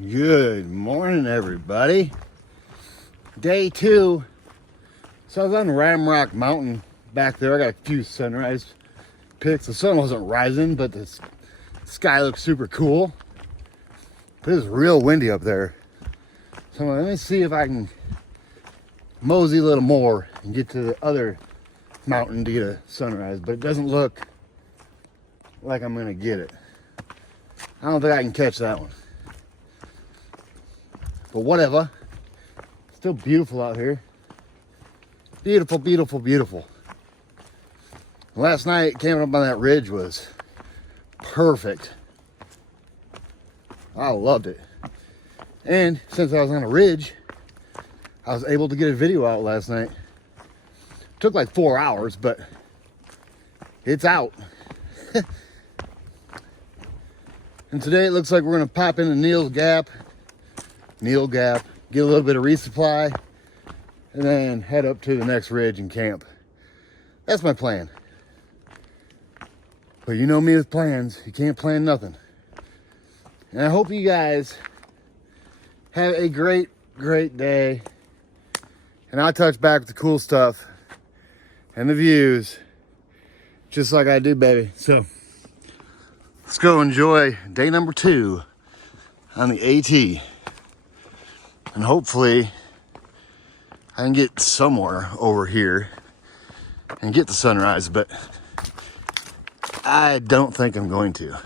Good morning, everybody. Day 2. So I was on Ramrock Mountain back there. I got a few sunrise pics. The sun wasn't rising, but the sky looks super cool. But it's real windy up there. So let me see if I can mosey a little more and get to the other mountain to get a sunrise. But it doesn't look like I'm gonna get it. I don't think I can catch that one. But whatever. Still beautiful out here. Beautiful, beautiful, beautiful. Last night, camping up on that ridge was perfect. I loved it. And since I was on a ridge, I was able to get a video out last night. Took like 4 hours, but it's out. And today it looks like we're gonna pop into Neels Gap, get a little bit of resupply, and then head up to the next ridge and camp. That's my plan. But you know me with plans, you can't plan nothing. And I hope you guys have a great, great day. And I'll touch back with the cool stuff and the views, just like I do, baby. So let's go enjoy day number 2 on the AT. And hopefully I can get somewhere over here and get the sunrise, but I don't think I'm going to.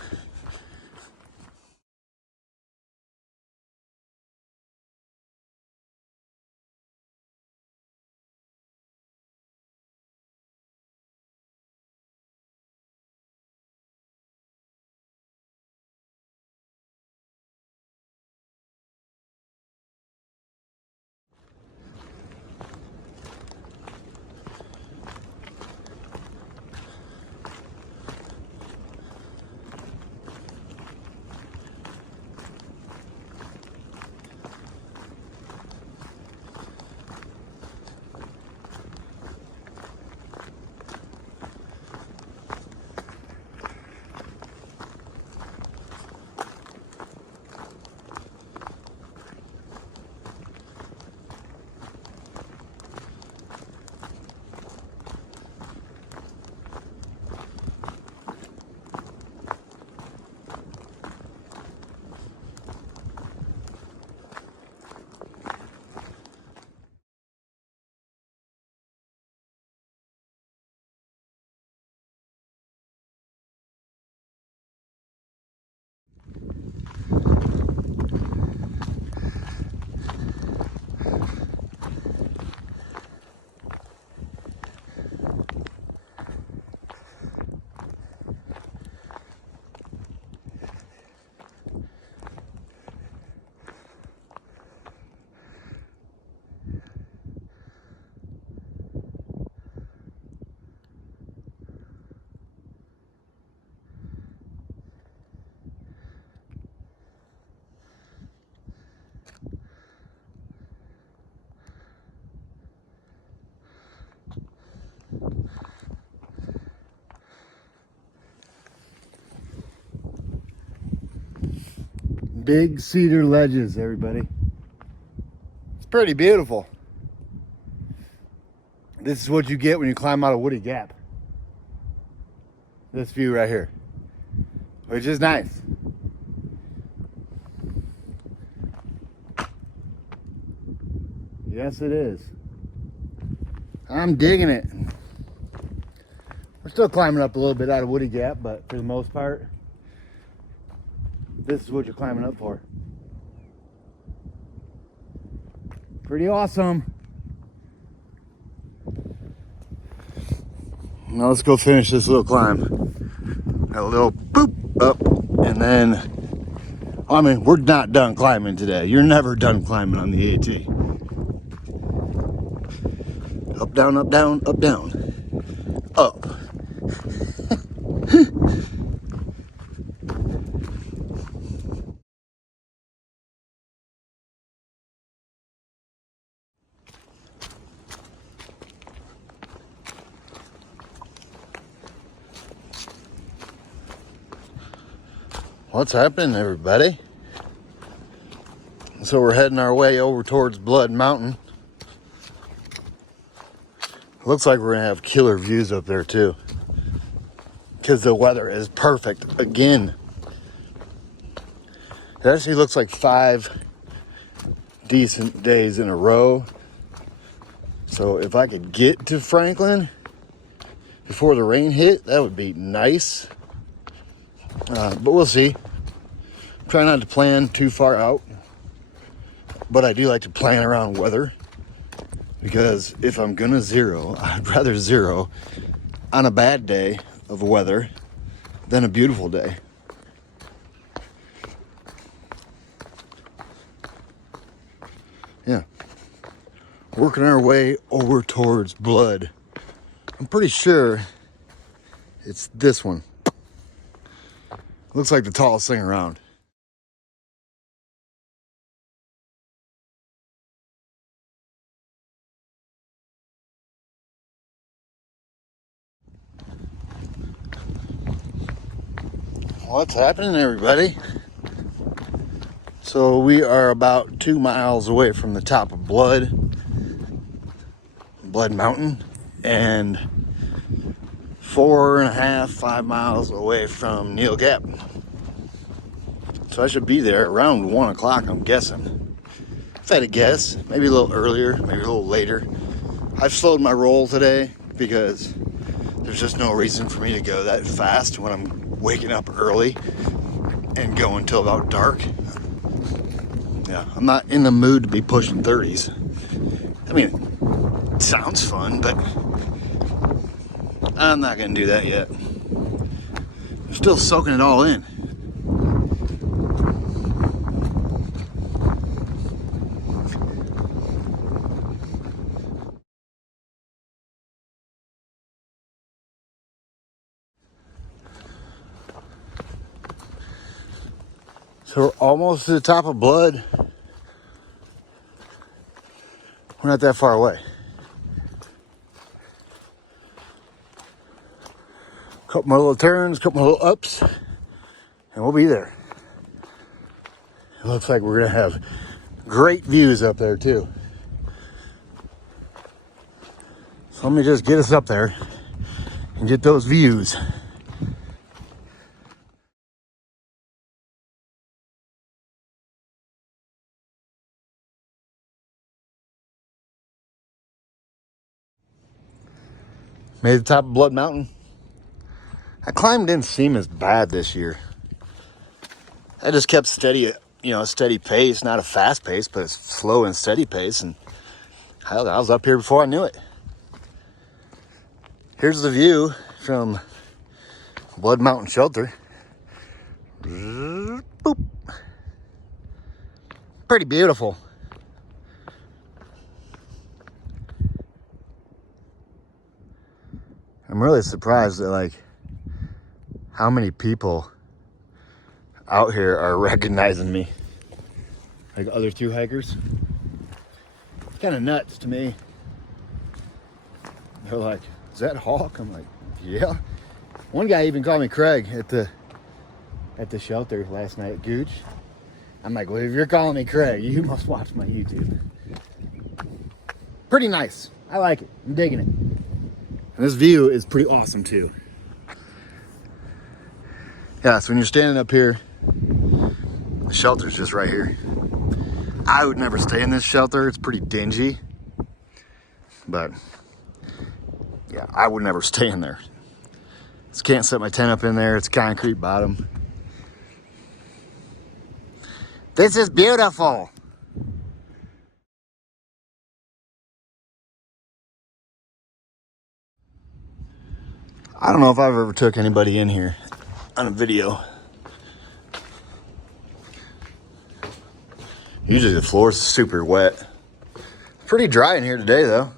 Big cedar ledges, everybody. It's pretty beautiful. This is what you get when you climb out of Woody Gap. This view right here, which is nice. Yes, it is. I'm digging it. We're still climbing up a little bit out of Woody Gap, but for the most part, this is what you're climbing up for. Pretty awesome. Now let's go finish this little climb. Got a little boop up, and then, I mean, we're not done climbing today. You're never done climbing on the AT. Up, down, up, down, up, down, up. What's happening, everybody? So we're heading our way over towards Blood Mountain. Looks like we're gonna have killer views up there too, because the weather is perfect again. It actually looks like 5 decent days in a row. So if I could get to Franklin before the rain hit, that would be nice. But we'll see. Try not to plan too far out, but I do like to plan around weather, because if I'm gonna zero, I'd rather zero on a bad day of weather than a beautiful day. Yeah, working our way over towards Blood. I'm pretty sure it's this one. Looks like the tallest thing around. What's happening, everybody? So we are about 2 miles away from the top of Blood Mountain, and 4.5, 5 miles away from Neels Gap. So I should be there around 1 o'clock, I'm guessing. If I had to guess, maybe a little earlier, maybe a little later. I've slowed my roll today because there's just no reason for me to go that fast when I'm waking up early and going till about dark. Yeah, I'm not in the mood to be pushing 30s. I mean, it sounds fun, but I'm not gonna do that yet. I'm still soaking it all in. So we're almost to the top of Blood. We're not that far away. Couple more little turns, couple more little ups, and we'll be there. It looks like we're gonna have great views up there too. So let me just get us up there and get those views. Made the top of Blood Mountain. I climbed didn't seem as bad this year. I just kept steady, steady pace, not a fast pace, but a slow and steady pace. And I was up here before I knew it. Here's the view from Blood Mountain Shelter. Boop. Pretty beautiful. I'm really surprised at how many people out here are recognizing me, like other thru hikers. It's kind of nuts to me. They're like, "Is that Hawk?" I'm like, "Yeah." One guy even called me Craig at the shelter last night at Gooch. I'm like, "Well, if you're calling me Craig, you must watch my YouTube." Pretty nice. I like it. I'm digging it. And this view is pretty awesome too. Yeah, so when you're standing up here, the shelter's just right here. I would never stay in this shelter. It's pretty dingy. But yeah, I would never stay in there. Just can't set my tent up in there. It's concrete bottom. This is beautiful. I don't know if I've ever took anybody in here on a video. Usually the floor is super wet. It's pretty dry in here today though.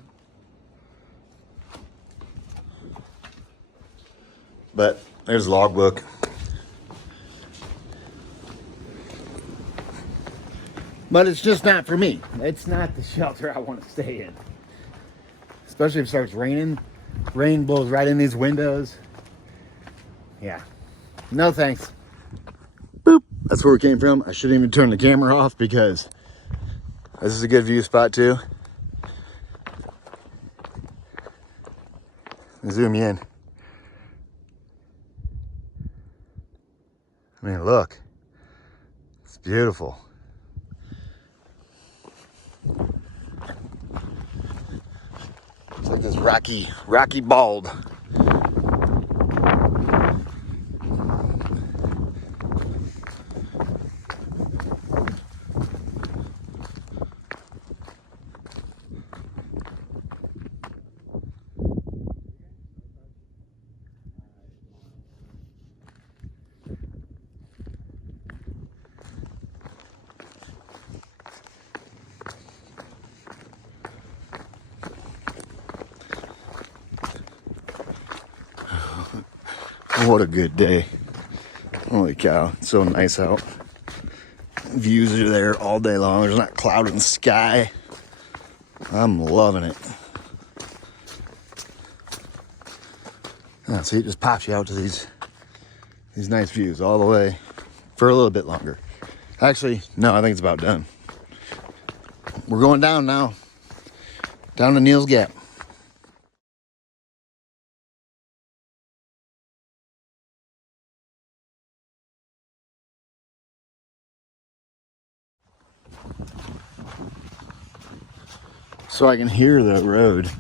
But there's the logbook. But it's just not for me. It's not the shelter I want to stay in. Especially if it starts raining. Rain blows right in these windows. Yeah. No thanks. Boop. That's where we came from. I shouldn't even turn the camera off because This is a good view spot too. Zoom you in. I mean, look. It's beautiful. It's like this rocky bald. What a good day. Holy cow, it's so nice out. Views are there all day long. There's not a cloud in the sky. I'm loving it. See, it just pops you out to these nice views all the way for a little bit longer. Actually, no, I think it's about done. We're going down now. Down to Neels Gap. So I can hear the road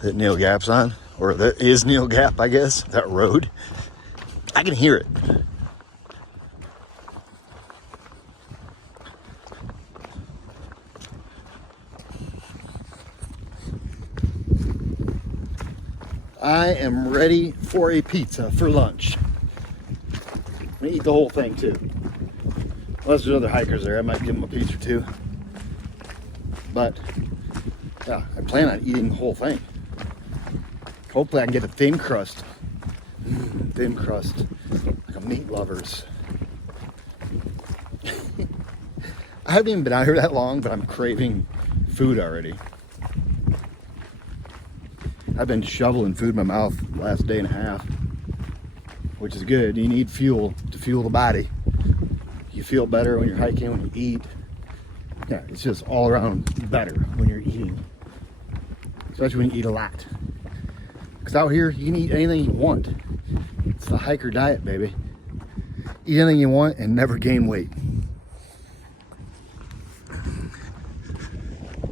that Neels Gap's on, or that is Neels Gap, I guess, that road. I can hear it. I am ready for a pizza for lunch. I'm gonna eat the whole thing too. Unless there's other hikers there, I might give them a piece or two. But yeah, I plan on eating the whole thing. Hopefully I can get a thin crust. Thin crust, like a meat lover's. I haven't even been out here that long, but I'm craving food already. I've been shoveling food in my mouth the last day and a half, which is good. You need fuel to fuel the body. You feel better when you're hiking, when you eat. Yeah, it's just all around better when you're eating, especially when you eat a lot. Because out here, you can eat anything you want. It's the hiker diet, baby. Eat anything you want and never gain weight.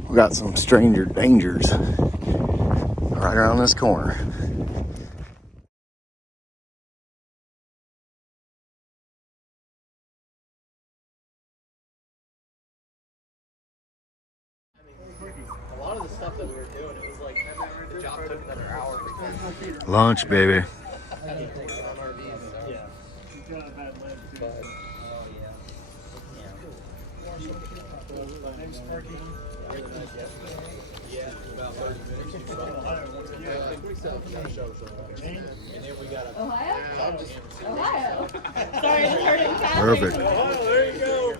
We got some stranger dangers right around this corner. A lot of the stuff that we were doing, it was like the job took another hour. Lunch, baby. Ohio? Ohio. Sorry, I just heard him tapping. Perfect. Oh, there you go.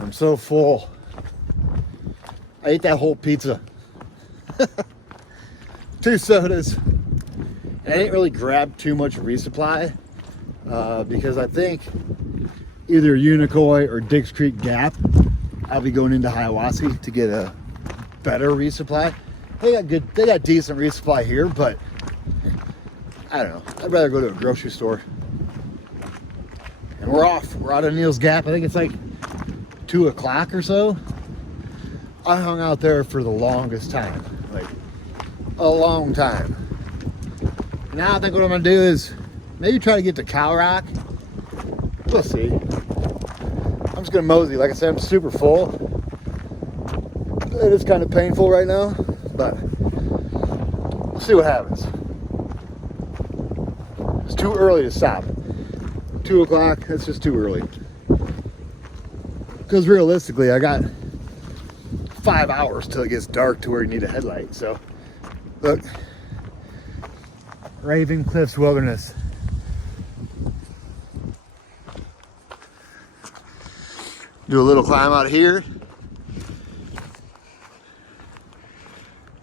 I'm so full. I ate that whole pizza. 2 sodas. And I didn't really grab too much resupply because I think either Unicoi or Dix Creek Gap, I'll be going into Hiawassee to get a better resupply. They got decent resupply here, but I don't know. I'd rather go to a grocery store. And we're off. We're out of Neels Gap. I think it's like 2 o'clock or so. I hung out there for the longest time, like a long time. Now I think what I'm gonna do is maybe try to get to Cow Rock. We'll see. I'm just gonna mosey. Like I said, I'm super full. It is kind of painful right now, but we'll see what happens. It's too early to stop. 2 o'clock, that's just too early. Because realistically, I got 5 hours till it gets dark to where you need a headlight. So Look, Raven Cliffs Wilderness. Do a little climb out here.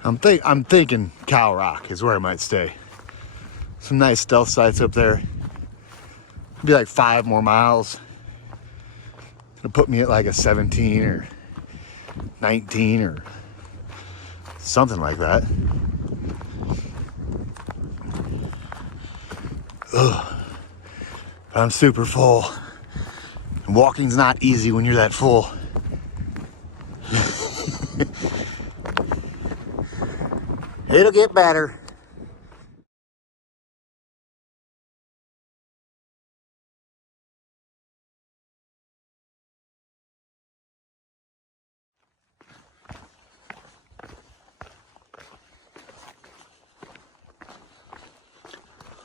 I'm thinking Cow Rock is where I might stay. Some nice stealth sites up there. Be like 5 more miles. It'll put me at like a 17 or 19 or something like that. Ugh. But I'm super full. And walking's not easy when you're that full. It'll get better.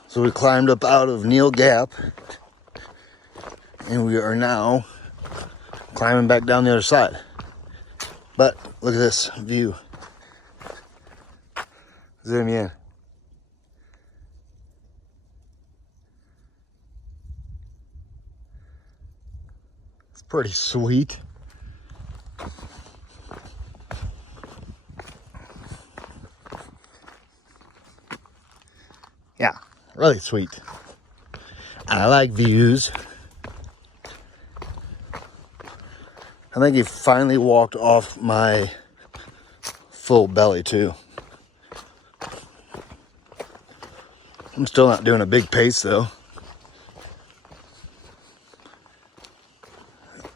So we climbed up out of Neels Gap, and we are now climbing back down the other side. But look at this view. Zoom in. It's pretty sweet. Yeah, really sweet. I like views. I think he finally walked off my full belly too. I'm still not doing a big pace though,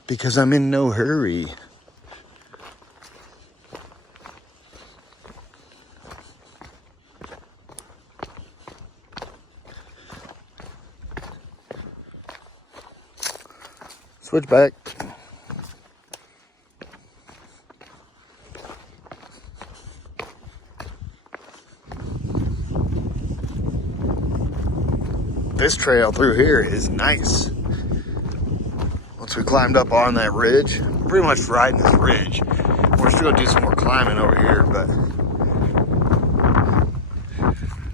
because I'm in no hurry. Switch back. This trail through here is nice. Once we climbed up on that ridge, pretty much riding this ridge. We're still gonna do some more climbing over here, but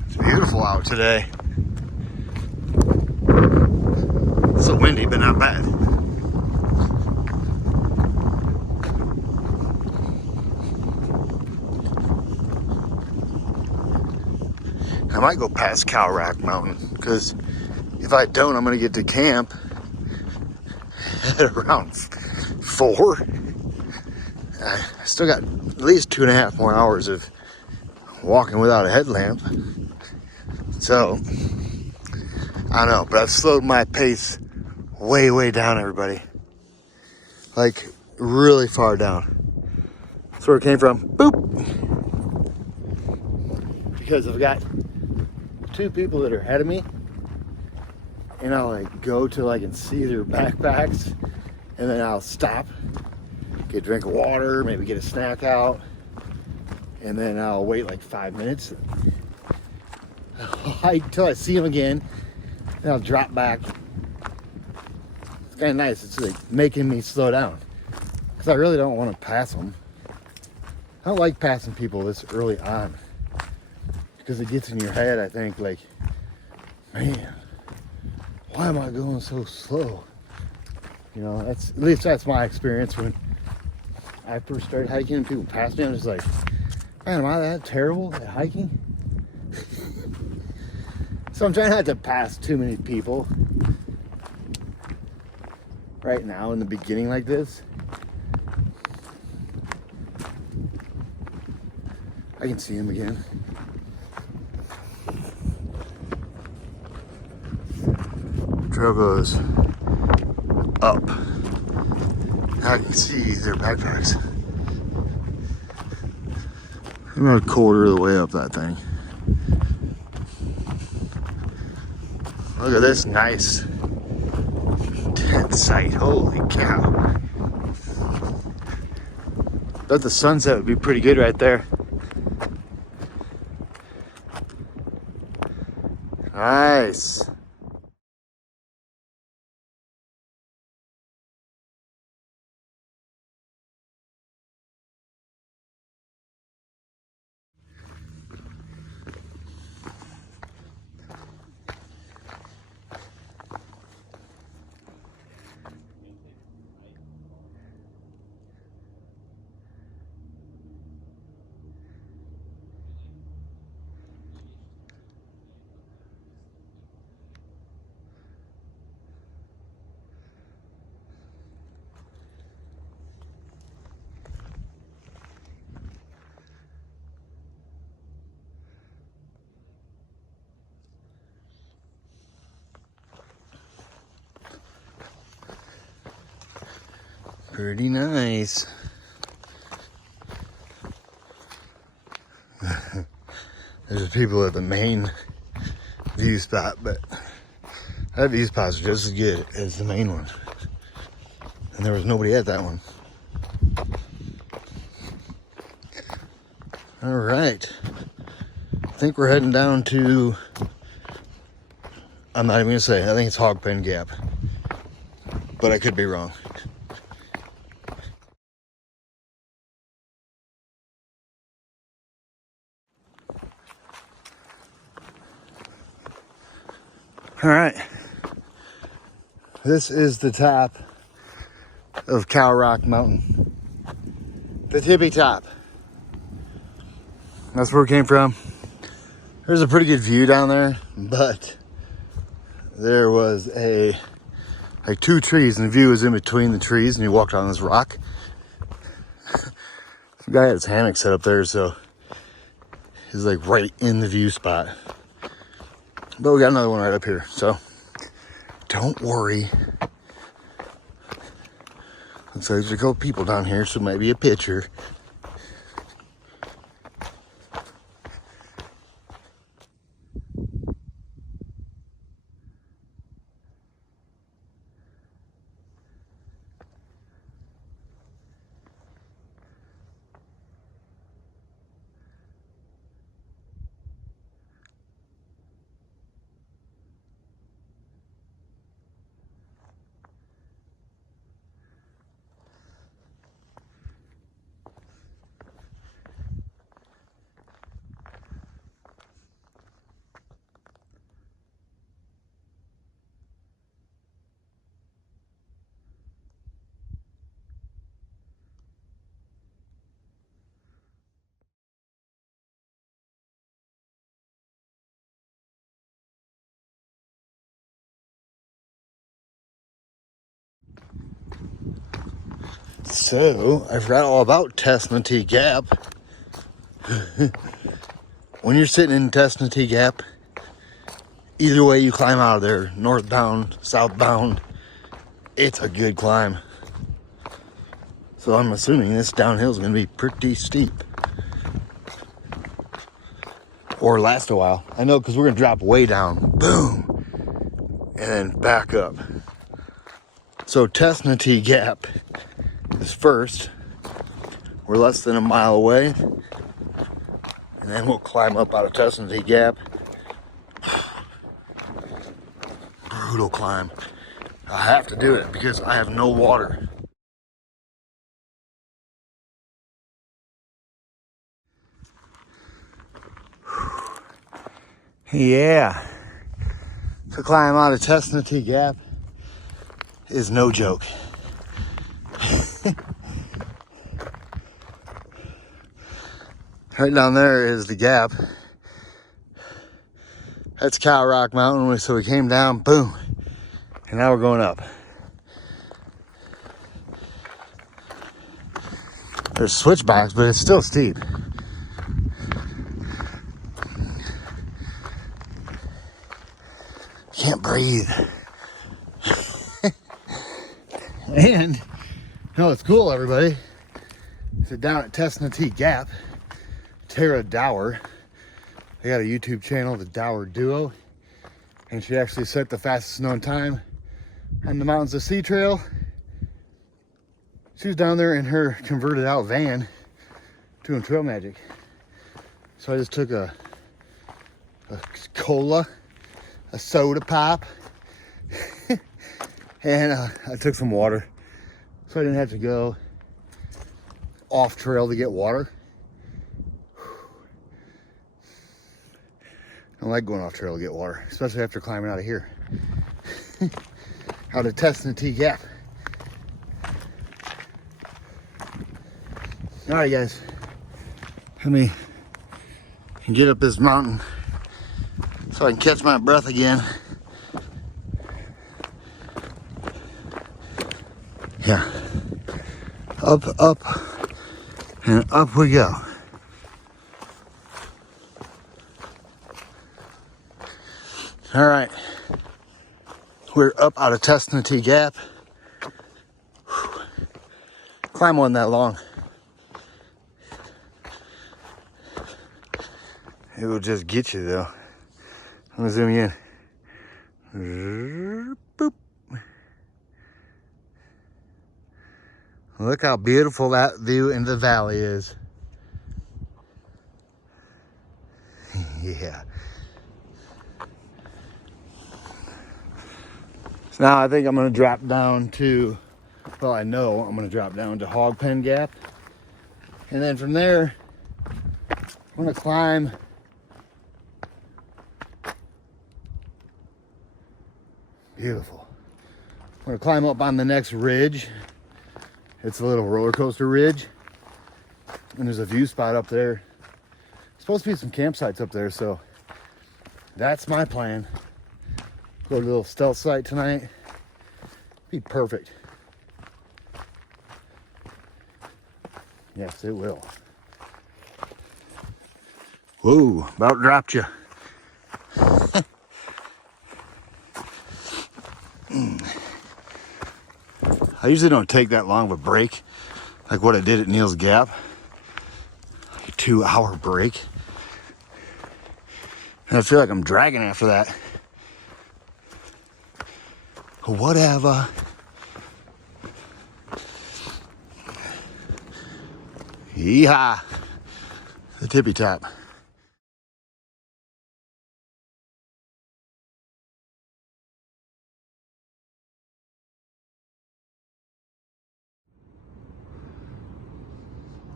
it's beautiful out today. It's a little windy, but not bad. I might go past Cow Rock Mountain, because if I don't, I'm gonna get to camp at around 4. I still got at least 2.5 more hours of walking without a headlamp. So, I don't know, but I've slowed my pace way down, everybody. Like, really far down. That's where it came from. Boop! Because I've got 2 people that are ahead of me, and I'll like go till I can see their backpacks, and then I'll stop, get a drink of water, maybe get a snack out, and then I'll wait like 5 minutes. I'll hike till I see them again, then I'll drop back. It's kind of nice. It's like making me slow down, because I really don't want to pass them. I don't like passing people this early on, because it gets in your head, I think, like, man, why am I going so slow? You know, at least that's my experience when I first started hiking and people passed me. I'm just like, man, am I that terrible at hiking? So I'm trying not to pass too many people right now in the beginning like this. I can see him again. Trail goes up. I can see their backpacks. I'm about 1/4 of the way up that thing. Look at this nice tent site. Holy cow. Bet the sunset would be pretty good right there. Nice. Pretty nice. There's people at the main view spot, but that view spot's just as good as the main one. And there was nobody at that one. All right. I think we're heading down to, I'm not even gonna say, I think it's Hogpen Gap, but I could be wrong. All right. This is the top of Cow Rock Mountain. The tippy top. That's where we came from. There's a pretty good view down there, but there was like 2 trees, and the view was in between the trees, and you walked on this rock. Some guy had his hammock set up there, so he's like right in the view spot. But we got another one right up here, so don't worry. Looks like there's a couple people down here, so maybe a picture. So, I forgot all about Tesnatee Gap. When you're sitting in Tesnatee Gap, either way you climb out of there, northbound, southbound, it's a good climb. So I'm assuming this downhill is going to be pretty steep. Or last a while. I know, because we're going to drop way down. Boom! And then back up. So Tesnatee Gap is first. We're less than a mile away. And then we'll climb up out of Tesnatee Gap. Brutal climb. I have to do it because I have no water. Yeah. To climb out of Tesnatee Gap is no joke. Right down there is the gap. That's Cow Rock Mountain. So we came down, boom, and now we're going up. There's switchbacks, but it's still steep. Can't breathe. And, you know what's cool, everybody? So down at Tesnatee Gap, Tara Dower, they got a YouTube channel, the Dower Duo, and she actually set the fastest known time on the Mountains of Sea Trail. She was down there in her converted out van doing trail magic. So I just took a cola, a soda pop, and I took some water, so I didn't have to go off trail to get water. I don't like going off trail to get water, especially after climbing out of here. Out of Tesnatee Gap. All right, guys. Let me get up this mountain so I can catch my breath again. Yeah. Up, up, and up we go. All right. We're up out of Tesnatee Gap. climb one that long. It will just get you though. I'm gonna zoom you in. Boop. Look how beautiful that view in the valley is. Yeah. So now I think I'm gonna drop down to, well, I know I'm gonna drop down to Hog Pen Gap. And then from there, I'm gonna climb beautiful. I'm gonna climb up on the next ridge. It's a little roller coaster ridge. And there's a view spot up there. Supposed to be some campsites up there, so that's my plan. Go to a little stealth site tonight. Be perfect. Yes, it will. Whoa, about dropped you. I usually don't take that long of a break, like what I did at Neels Gap. Like a 2-hour break. And I feel like I'm dragging after that. Whatever. Yeehaw. The tippy top.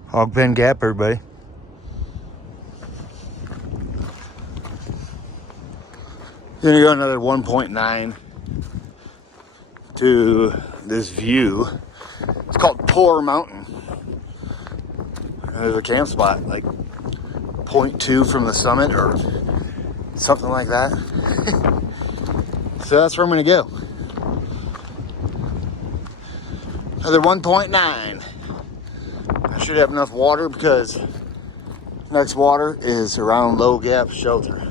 Hog Pen Gap, everybody. Then you go another 1.9 to this view. It's called Poor Mountain. There's a camp spot like 0.2 from the summit or something like that. So that's where I'm gonna go. Another 1.9. I should have enough water because next water is around Low Gap Shelter.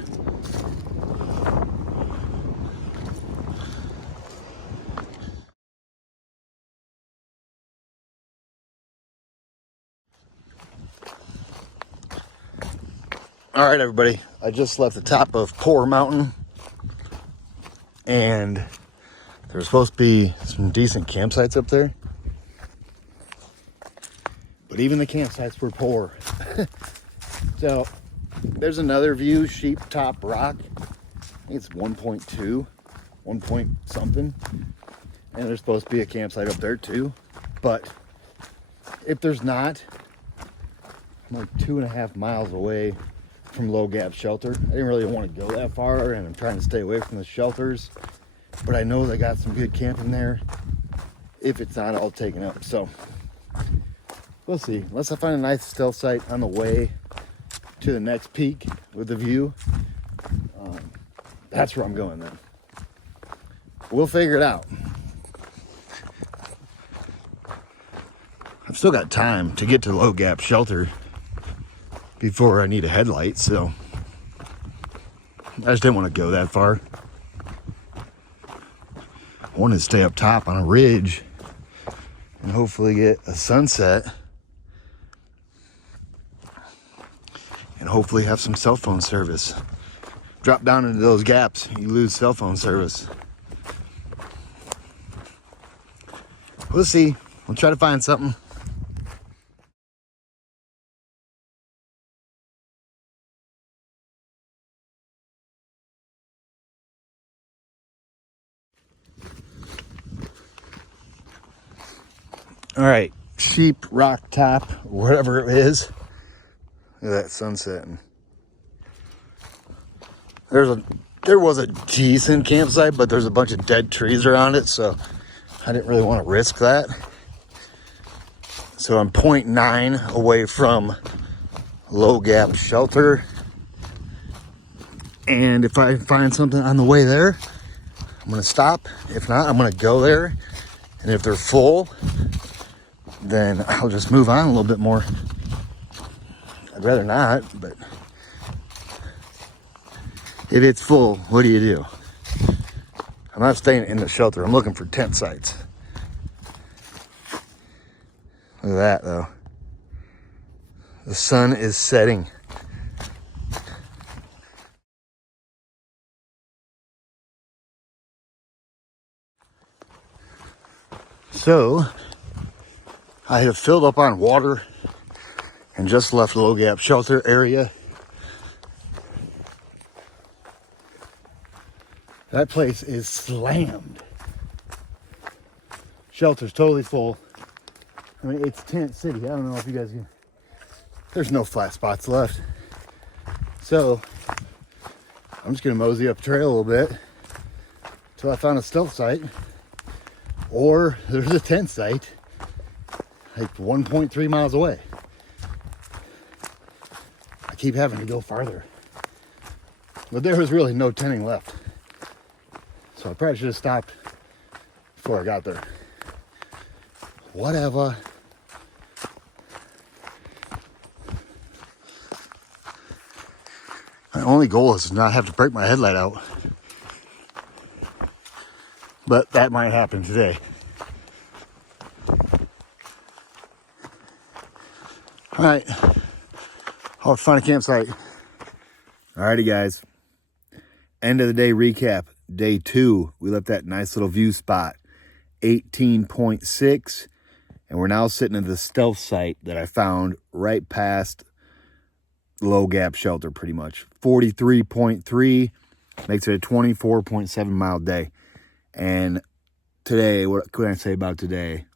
All right, everybody, I just left the top of Poor Mountain, and there's supposed to be some decent campsites up there, but even the campsites were poor. So there's another view, Sheep Top Rock. I think it's 1.2, 1 point something, and there's supposed to be a campsite up there too, but if there's not, I'm like 2.5 miles away from Low Gap Shelter. I didn't really want to go that far, and I'm trying to stay away from the shelters, but I know they got some good camping there if it's not all taken up. So we'll see. Unless I find a nice stealth site on the way to the next peak with the view, that's where I'm going then. We'll figure it out. I've still got time to get to Low Gap Shelter before I need a headlight, so I just didn't want to go that far. I wanted to stay up top on a ridge and hopefully get a sunset and hopefully have some cell phone service. Drop down into those gaps, you lose cell phone service. We'll see. We'll try to find something. All right, Sheep Rock Top, whatever it is. Look at that sunset. There was a decent campsite, but there's a bunch of dead trees around it, so I didn't really want to risk that. So I'm 0.9 away from Low Gap Shelter. And if I find something on the way there, I'm gonna stop. If not, I'm gonna go there. And if they're full, then I'll just move on a little bit more. I'd rather not, but if it's full, what do you do? I'm not staying in the shelter. I'm looking for tent sites. Look at that, though. The sun is setting. So, I have filled up on water and just left the Low Gap shelter area. That place is slammed. Shelter's totally full. I mean, it's tent city. I don't know if you guys can. There's no flat spots left. So, I'm just gonna mosey up trail a little bit until I found a stealth site. Or there's a tent site like 1.3 miles away. I keep having to go farther. But there was really no tenting left. So I probably should have stopped before I got there. Whatever. My only goal is to not have to break my headlight out. But that might happen today. All right. I'll find a campsite. Alrighty, guys. End of the day recap. Day 2, we left that nice little view spot, 18.6, and we're now sitting at the stealth site that I found right past Low Gap shelter, pretty much. 43.3 makes it a 24.7 mile day. And today, what can I say about today?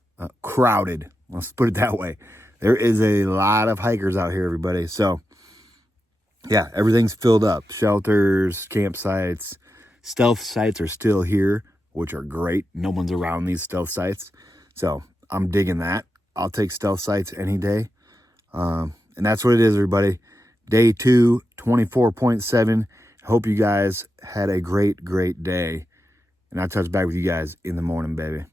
Crowded. Let's put it that way. There is a lot of hikers out here, everybody. So, yeah, everything's filled up. Shelters, campsites, stealth sites are still here, which are great. No one's around these stealth sites. So, I'm digging that. I'll take stealth sites any day. And that's what it is, everybody. Day 2, 24.7. Hope you guys had a great, great day. And I'll touch back with you guys in the morning, baby.